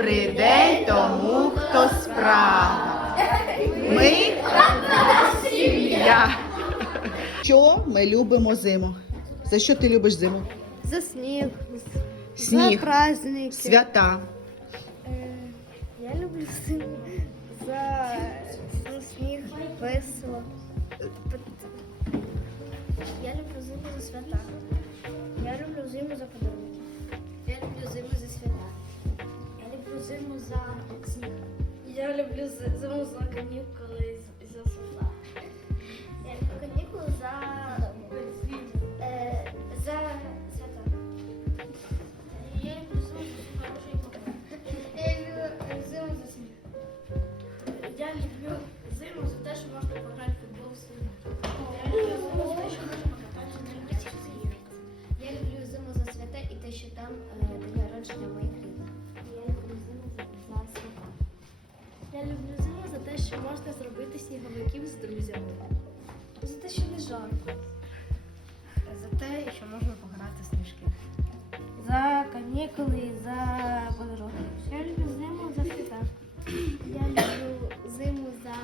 Добрий день тому, хто спрагав. Ми сім'я. Що ми любимо зиму? За що ти любиш зиму? За сніг, Сніг, за праздники. свята. Е, Я люблю зиму за ну, сніг, весело. Я люблю зиму за свята. Я люблю зиму за подарунки. Зиму за сніг. Я люблю зиму за канікули і за свята. Я люблю зиму за те, що можна зробити сніговиків з друзями. За те, що не жарко. За те, що можна пограти в сніжки. За канікули за подарунки. Я люблю зиму за свята. Я люблю зиму за,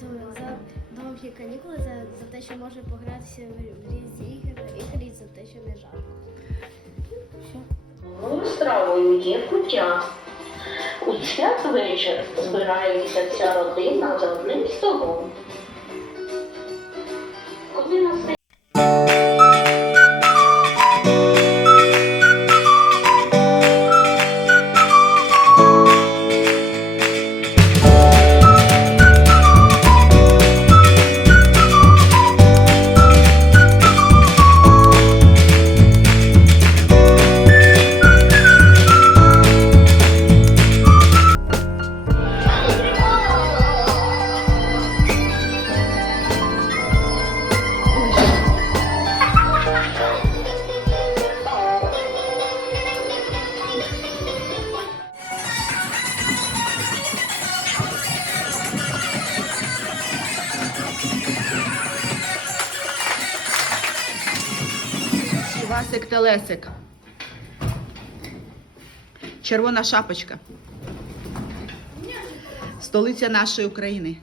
до- за довгі канікули, за, за те, що можна погратися в, різні ігри, ігри і за те, що не жарко. Стравою є куття. У святвечір збирається вся родина за одним столом. Івасик Телесик. Червона шапочка. Столиця нашої України.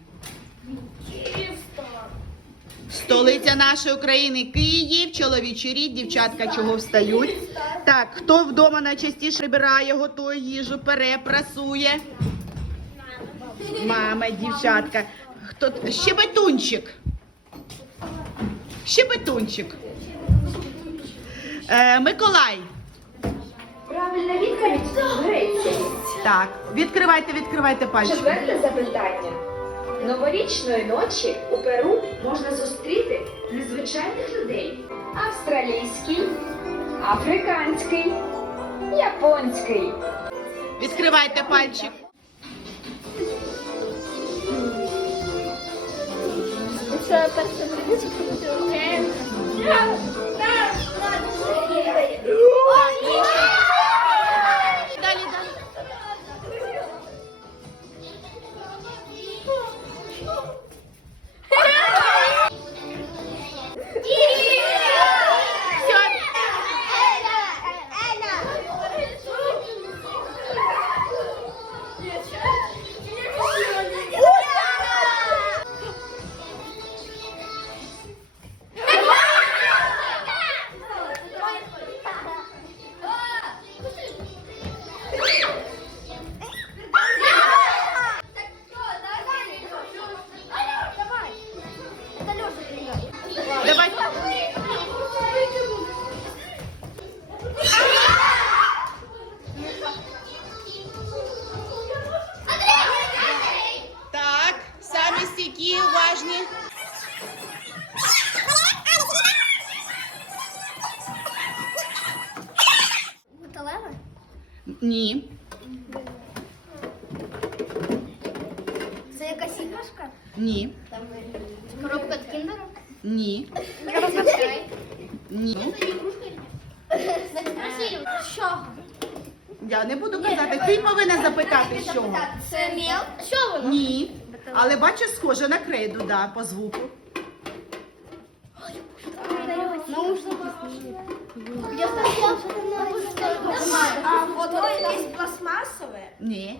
Столиця нашої України Київ, чоловічий рід, дівчатка чого встають. Так, хто вдома найчастіше прибирає, готує їжу, пере, прасує? Мама, дівчатка. Хто щебетунчик? Щебетунчик. Е, Миколай. Правильна відповідь Греція. Так, відкривайте, відкривайте пальчики. Четверте запитання. Новорічної ночі у Перу можна зустріти незвичайних людей. Австралійський, африканський, японський. Відкривайте пальчик. Це перше Далі, Ні. Це якась іграшка? Ні. Коробка від кіндера? Ні. Коробка чай. Ні. З чого? Я не буду казати. Ти повинна запитати, чого. Це міл? Що воно? Ні. Але бачиш, схоже на крейду, да, по звуку. Наушники. Я воно якесь пластмасове. Ні.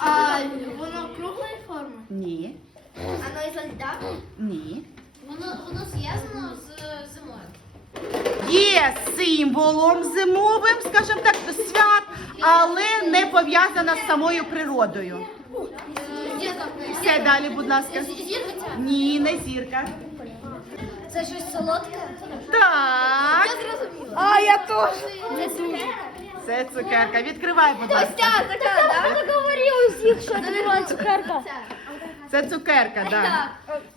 А воно круглої форми. Ні. Воно із льда. Ні. Воно воно зв'язано з зимою. Є символом зимовим, скажімо так, свят, але не пов'язана з самою природою. Все далі, будь ласка. Зірка ця. Ні, не зірка. Це щось солодке? Так, зрозуміла. А, я теж. Це. Це цукерка. Відкривай, будь ласка. Я говорила всіх, що це була цукерка. Це цукерка, так.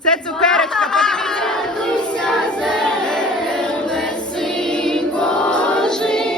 Це цукерочка, подивіться. Радуйся, зелене синько жив.